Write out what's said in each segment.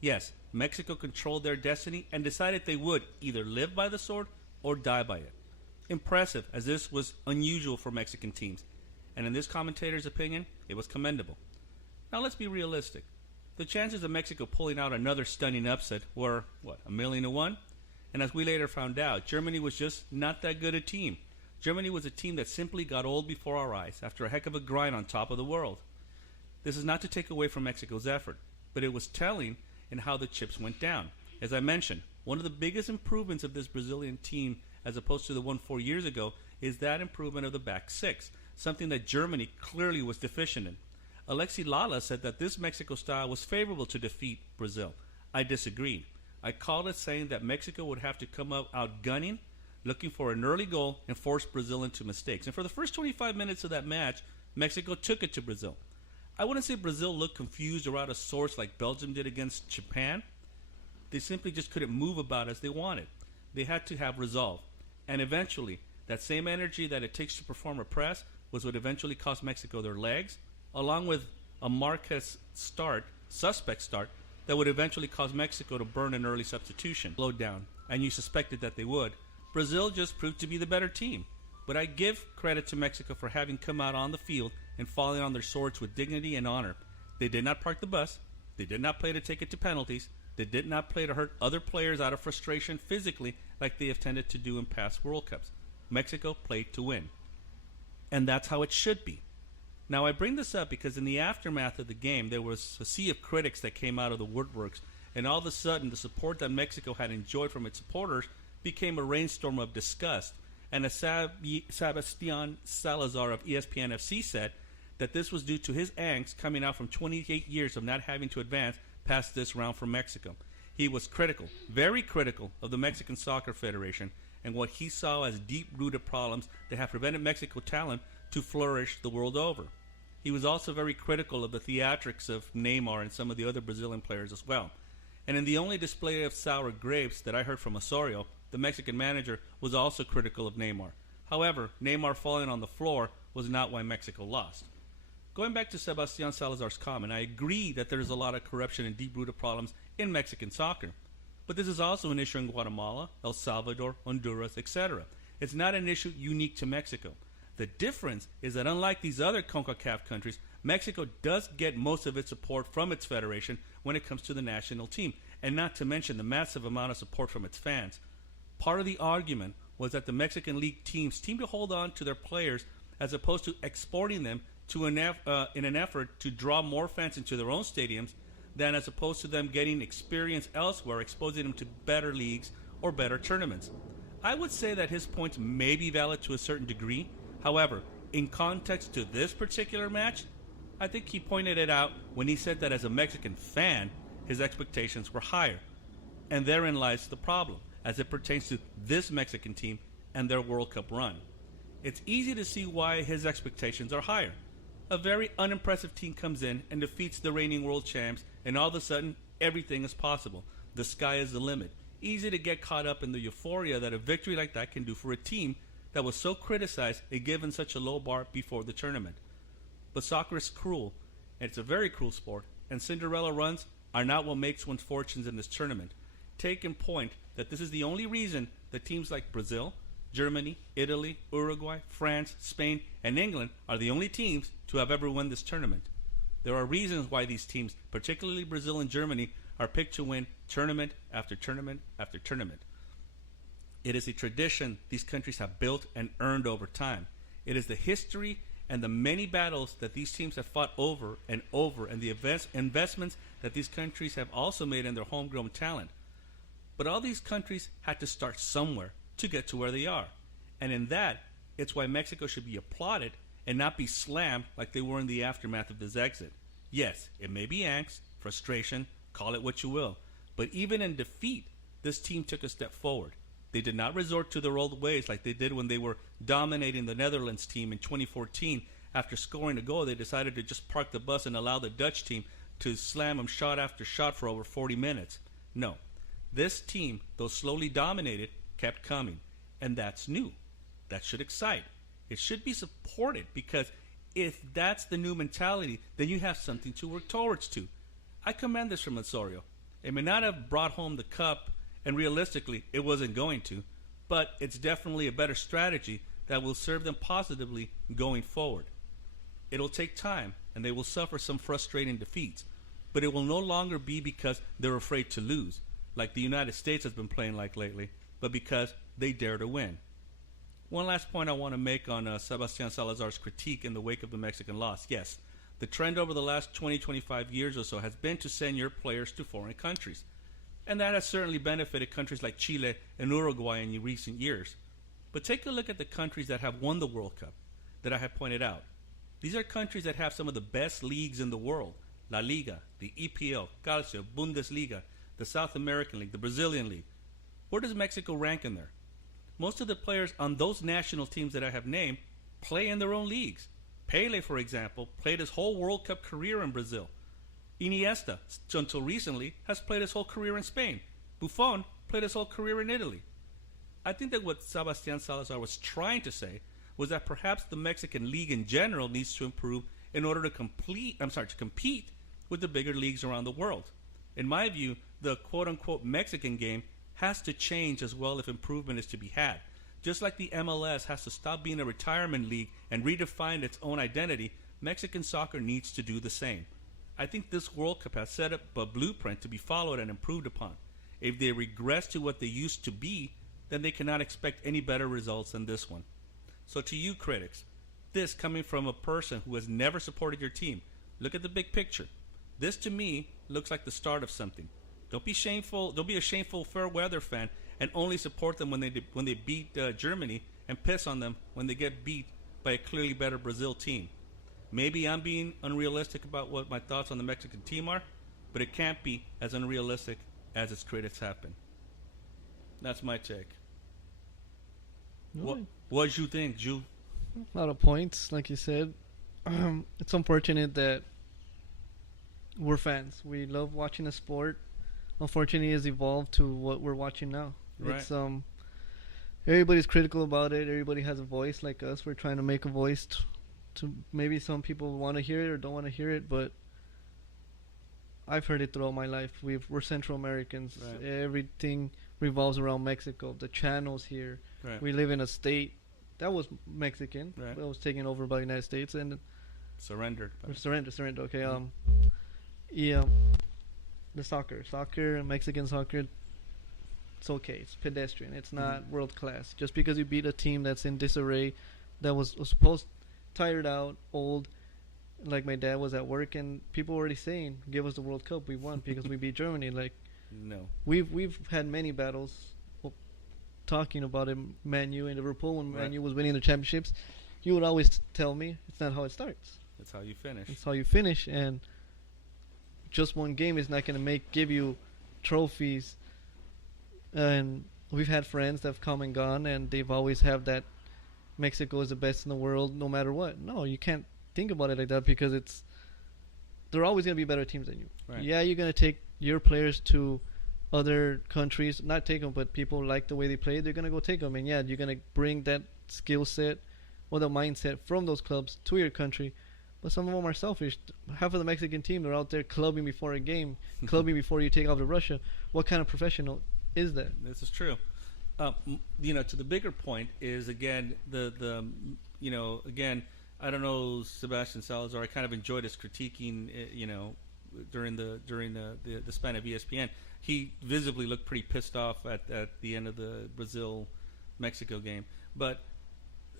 Yes, Mexico controlled their destiny and decided they would either live by the sword or die by it. Impressive, as this was unusual for Mexican teams, and in this commentator's opinion, it was commendable. Now let's be realistic. The chances of Mexico pulling out another stunning upset were, what, 1,000,000 to 1? And as we later found out, Germany was just not that good a team. Germany was a team that simply got old before our eyes after a heck of a grind on top of the world. This is not to take away from Mexico's effort, but it was telling in how the chips went down. As I mentioned, one of the biggest improvements of this Brazilian team as opposed to the one 4 years ago is that improvement of the back six, something that Germany clearly was deficient in. Alexi Lala said that this Mexico style was favorable to defeat Brazil. I disagreed. I called it saying that Mexico would have to come up outgunning, looking for an early goal, and force Brazil into mistakes. And for the first 25 minutes of that match, Mexico took it to Brazil. I wouldn't say Brazil looked confused or out of sorts like Belgium did against Japan. They simply just couldn't move about as they wanted. They had to have resolve. And eventually, that same energy that it takes to perform a press was what eventually cost Mexico their legs, along with a Marquez suspect start, that would eventually cause Mexico to burn an early substitution. Slowed down, and you suspected that they would. Brazil just proved to be the better team. But I give credit to Mexico for having come out on the field and falling on their swords with dignity and honor. They did not park the bus. They did not play to take it to penalties. They did not play to hurt other players out of frustration physically like they have tended to do in past World Cups. Mexico played to win. And that's how it should be. Now, I bring this up because in the aftermath of the game, there was a sea of critics that came out of the woodworks, and all of a sudden, the support that Mexico had enjoyed from its supporters became a rainstorm of disgust. And as Sebastian Salazar of ESPN FC said, that this was due to his angst coming out from 28 years of not having to advance past this round for Mexico. He was critical, very critical, of the Mexican Soccer Federation and what he saw as deep-rooted problems that have prevented Mexico talent to flourish the world over. He was also very critical of the theatrics of Neymar and some of the other Brazilian players as well. And in the only display of sour grapes that I heard from Osorio, the Mexican manager was also critical of Neymar. However, Neymar falling on the floor was not why Mexico lost. Going back to Sebastian Salazar's comment, I agree that there is a lot of corruption and deep-rooted problems in Mexican soccer. But this is also an issue in Guatemala, El Salvador, Honduras, etc. It's not an issue unique to Mexico. The difference is that unlike these other CONCACAF countries, Mexico does get most of its support from its federation when it comes to the national team, and not to mention the massive amount of support from its fans. Part of the argument was that the Mexican league teams seem to hold on to their players as opposed to exporting them to in an effort to draw more fans into their own stadiums than as opposed to them getting experience elsewhere, exposing them to better leagues or better tournaments. I would say that his points may be valid to a certain degree. However, in context to this particular match, I think he pointed it out when he said that as a Mexican fan, his expectations were higher. And therein lies the problem, as it pertains to this Mexican team and their World Cup run. It's easy to see why his expectations are higher. A very unimpressive team comes in and defeats the reigning world champs, and all of a sudden, everything is possible. The sky is the limit. Easy to get caught up in the euphoria that a victory like that can do for a team that was so criticized and given such a low bar before the tournament. But soccer is cruel, and it's a very cruel sport, and Cinderella runs are not what makes one's fortunes in this tournament. Take in point that this is the only reason that teams like Brazil, Germany, Italy, Uruguay, France, Spain, and England are the only teams to have ever won this tournament. There are reasons why these teams, particularly Brazil and Germany, are picked to win tournament after tournament after tournament. It is a tradition these countries have built and earned over time. It is the history and the many battles that these teams have fought over, and the investments that these countries have also made in their homegrown talent. But all these countries had to start somewhere to get to where they are. And in that, it's why Mexico should be applauded and not be slammed like they were in the aftermath of this exit. Yes, it may be angst, frustration, call it what you will. But even in defeat, this team took a step forward. They did not resort to their old ways like they did when they were dominating the Netherlands team in 2014. After scoring a goal, they decided to just park the bus and allow the Dutch team to slam them shot after shot for over 40 minutes. No. This team, though slowly dominated, kept coming. And that's new. That should excite. It should be supported, because if that's the new mentality, then you have something to work towards to. I commend this from Osorio. It may not have brought home the cup, and realistically, it wasn't going to, but it's definitely a better strategy that will serve them positively going forward. It'll take time, and they will suffer some frustrating defeats, but it will no longer be because they're afraid to lose, like the United States has been playing like lately, but because they dare to win. One last point I want to make on Sebastian Salazar's critique in the wake of the Mexican loss. Yes, the trend over the last 20-25 years or so has been to send your players to foreign countries. And that has certainly benefited countries like Chile and Uruguay in recent years. But take a look at the countries that have won the World Cup that I have pointed out. These are countries that have some of the best leagues in the world. La Liga, the EPL, Calcio, Bundesliga, the South American League, the Brazilian League. Where does Mexico rank in there? Most of the players on those national teams that I have named play in their own leagues. Pele, for example, played his whole World Cup career in Brazil. Iniesta, until recently, has played his whole career in Spain. Buffon played his whole career in Italy. I think that what Sebastian Salazar was trying to say was that perhaps the Mexican league in general needs to improve in order to compete with the bigger leagues around the world. In my view, the quote-unquote Mexican game has to change as well if improvement is to be had. Just like the MLS has to stop being a retirement league and redefine its own identity, Mexican soccer needs to do the same. I think this World Cup has set up a blueprint to be followed and improved upon. If they regress to what they used to be, then they cannot expect any better results than this one. So to you critics, this coming from a person who has never supported your team, look at the big picture. This to me looks like the start of something. Don't be shameful. Don't be a shameful fair weather fan and only support them when they beat Germany and piss on them when they get beat by a clearly better Brazil team. Maybe I'm being unrealistic about what my thoughts on the Mexican team are, but it can't be as unrealistic as its critics have been. That's my take. No, What do you think, Ju? a lot of points, like you said. It's unfortunate that we're fans. We love watching a sport. Unfortunately, it's evolved to what we're watching now. Right. It's everybody's critical about it. Everybody has a voice like us. We're trying to make a voice to maybe some people want to hear it or don't want to hear it, but I've heard it throughout my life. We're Central Americans. Right. Everything revolves around Mexico. The channels here. Right. We live in a state that was Mexican. Right. That was taken over by the United States and Surrendered. surrender. Okay. Yeah. The soccer, Mexican soccer. It's okay. It's pedestrian. It's not world class. Just because you beat a team that's in disarray, that was supposed tired out, old, like my dad was at work, and people were already saying, "Give us the World Cup. We won because we beat Germany." Like, No. we've had many battles talking about it. Man U and Liverpool, when Man U was winning the championships, you would always tell me it's not how it starts. That's how you finish. It's how you finish, and just one game is not going to give you trophies. And we've had friends that have come and gone, and they've always have that Mexico is the best in the world no matter what. No, you can't think about it like that because they're always going to be better teams than you. Right. Yeah, you're going to take your players to other countries, not take them, but people like the way they play, they're going to go take them. And yeah, you're going to bring that skill set or the mindset from those clubs to your country. But some of them are selfish. Half of the Mexican team, they're out there clubbing before a game, clubbing before you take off to Russia. What kind of professional is that? This is true. To the bigger point is again again, I don't know Sebastian Salazar. I kind of enjoyed his critiquing, during the span of ESPN. He visibly looked pretty pissed off at the end of the Brazil-Mexico game. But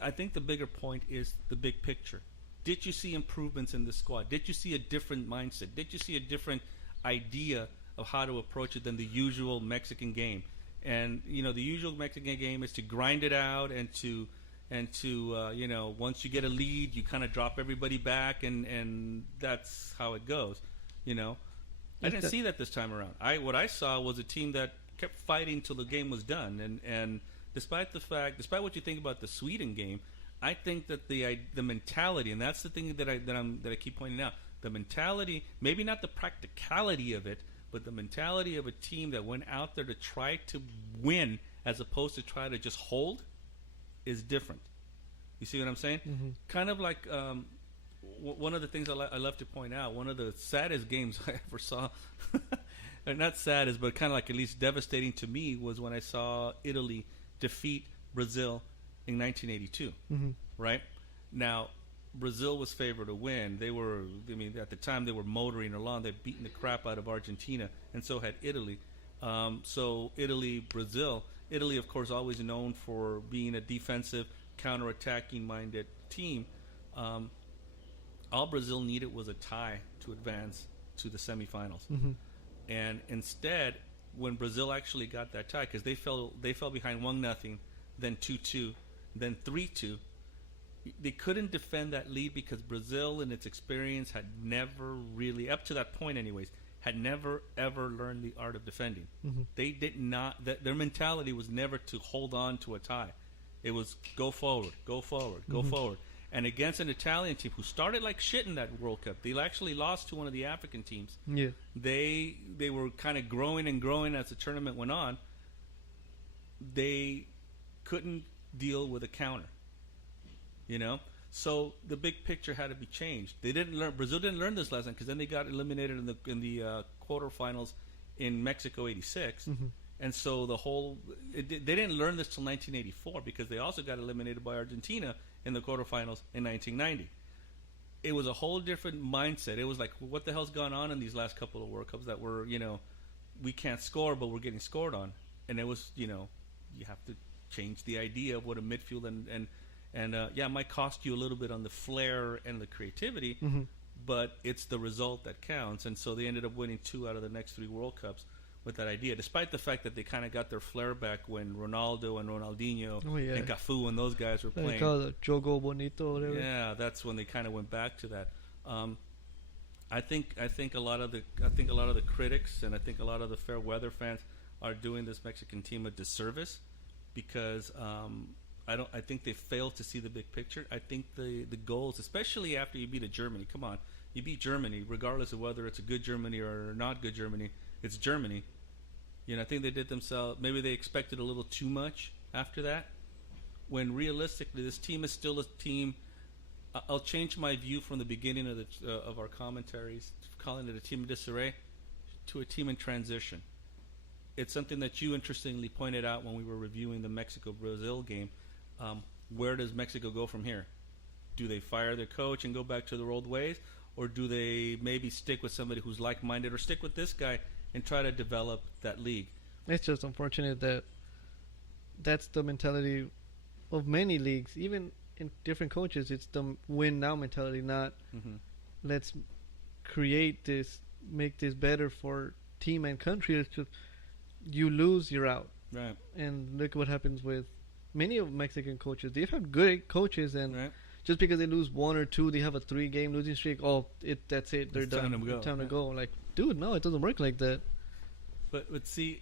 I think the bigger point is the big picture. Did you see improvements in the squad? Did you see a different mindset? Did you see a different idea of how to approach it than the usual Mexican game? And the usual Mexican game is to grind it out and to once you get a lead, you kind of drop everybody back, and that's how it goes. I didn't see that this time around. What I saw was a team that kept fighting till the game was done, and despite what you think about the Sweden game, I think that the mentality, and that's the thing that I keep pointing out, the mentality, maybe not the practicality of it, but the mentality of a team that went out there to try to win as opposed to try to just hold is different. You see what I'm saying? Mm-hmm. Kind of like one of the things I love to point out, one of the saddest games I ever saw not sad, but kind of like at least devastating to me was when I saw Italy defeat Brazil in 1982. Mm-hmm. Right now, Brazil was favored to win. At the time they were motoring along. They'd beaten the crap out of Argentina, and so had Italy. So Brazil. Italy, of course, always known for being a defensive, counter-attacking minded team. All Brazil needed was a tie to advance to the semifinals. Mm-hmm. And instead, when Brazil actually got that tie, because they fell behind 1-0, then 2-2, then 3-2. They couldn't defend that lead because Brazil, in its experience, had never really, up to that point anyways, had never ever learned the art of defending. Mm-hmm. They did not. Their mentality was never to hold on to a tie. It was go forward, go forward, go Mm-hmm. forward. And against an Italian team who started like shit in that World Cup, they actually lost to one of the African teams. Yeah. They were kind of growing and growing as the tournament went on. They couldn't deal with a counter. So the big picture had to be changed. Brazil didn't learn this lesson because then they got eliminated in the quarterfinals in Mexico '86, Mm-hmm. and so they didn't learn this till 1984 because they also got eliminated by Argentina in the quarterfinals in 1990. It was a whole different mindset. It was like, what the hell's gone on in these last couple of World Cups that we can't score, but we're getting scored on, and it was you have to change the idea of what a midfield and it might cost you a little bit on the flair and the creativity, Mm-hmm. but it's the result that counts. And so they ended up winning 2 out of the next 3 World Cups with that idea, despite the fact that they kind of got their flair back when Ronaldo and Ronaldinho and Cafu and those guys were playing. They call it Jogo Bonito or whatever. Yeah, that's when they kind of went back to that. I think a lot of the critics and I think a lot of the fair weather fans are doing this Mexican team a disservice because I think they failed to see the big picture. I think the goals, especially after you beat a Germany, come on, you beat Germany, regardless of whether it's a good Germany or not good Germany, it's Germany. I think they did themselves. Maybe they expected a little too much after that. When realistically, this team is still a team. I'll change my view from the beginning of our commentaries, calling it a team in disarray, to a team in transition. It's something that you interestingly pointed out when we were reviewing the Mexico-Brazil game. Where does Mexico go from here? Do they fire their coach and go back to their old ways? Or do they maybe stick with somebody who's like-minded or stick with this guy and try to develop that league? It's just unfortunate that that's the mentality of many leagues. Even in different coaches, it's the win-now mentality, not let's make this better for team and country. It's just you lose, you're out. Right. And look what happens with many of Mexican coaches. They've had good coaches, and Right. just because they lose 1 or 2, they have a 3-game losing streak. That's it. They're It's done. time to go. Time to Yeah. go. Like, dude, no, it doesn't work like that. But see,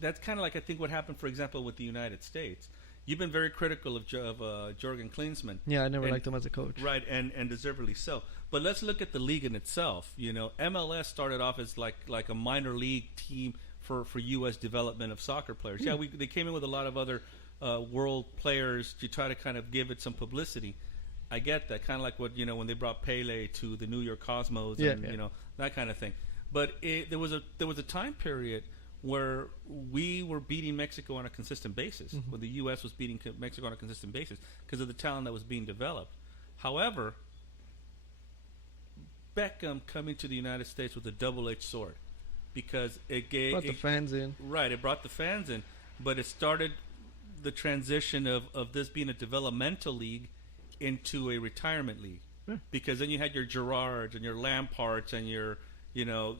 that's kind of like I think what happened, for example, with the United States. You've been very critical of Jurgen Klinsmann. Yeah, I never liked him as a coach. Right, and deservedly so. But let's look at the league in itself. MLS started off as like a minor league team for U.S. development of soccer players. Yeah, they came in with a lot of other world players to try to kind of give it some publicity. I get that, kind of like what when they brought Pele to the New York Cosmos, and that kind of thing. But there was a time period where we were beating Mexico on a consistent basis, where the U.S. was beating Mexico on a consistent basis because of the talent that was being developed. However, Beckham coming to the United States with a double-edged sword because it Brought the fans in. Right, it brought the fans in, but it started the transition of this being a developmental league into a retirement league. Yeah. Because then you had your Gerrards and your Lamparts and your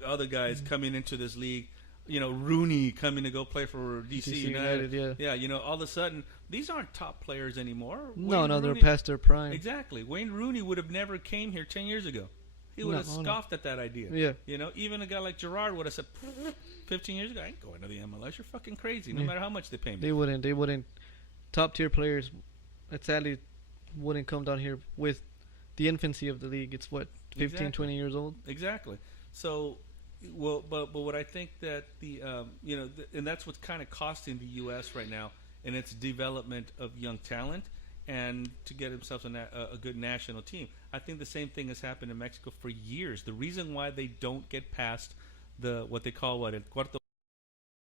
other guys coming into this league. Rooney coming to go play for DC United. Yeah. All of a sudden, these aren't top players anymore. No, they're past their prime. Exactly. Wayne Rooney would have never came here 10 years ago. He would have scoffed at that idea. Yeah. Even a guy like Gerrard would have said 15 years ago, I ain't going to the MLS. You're fucking crazy, no matter how much they pay me. They wouldn't. Top tier players, sadly, wouldn't come down here with the infancy of the league. It's 15, 20 years old. Exactly. So, but what I think that and that's what's kind of costing the U.S. right now in its development of young talent and to get themselves a good national team. I think the same thing has happened in Mexico for years. The reason why they don't get past what they call el cuarto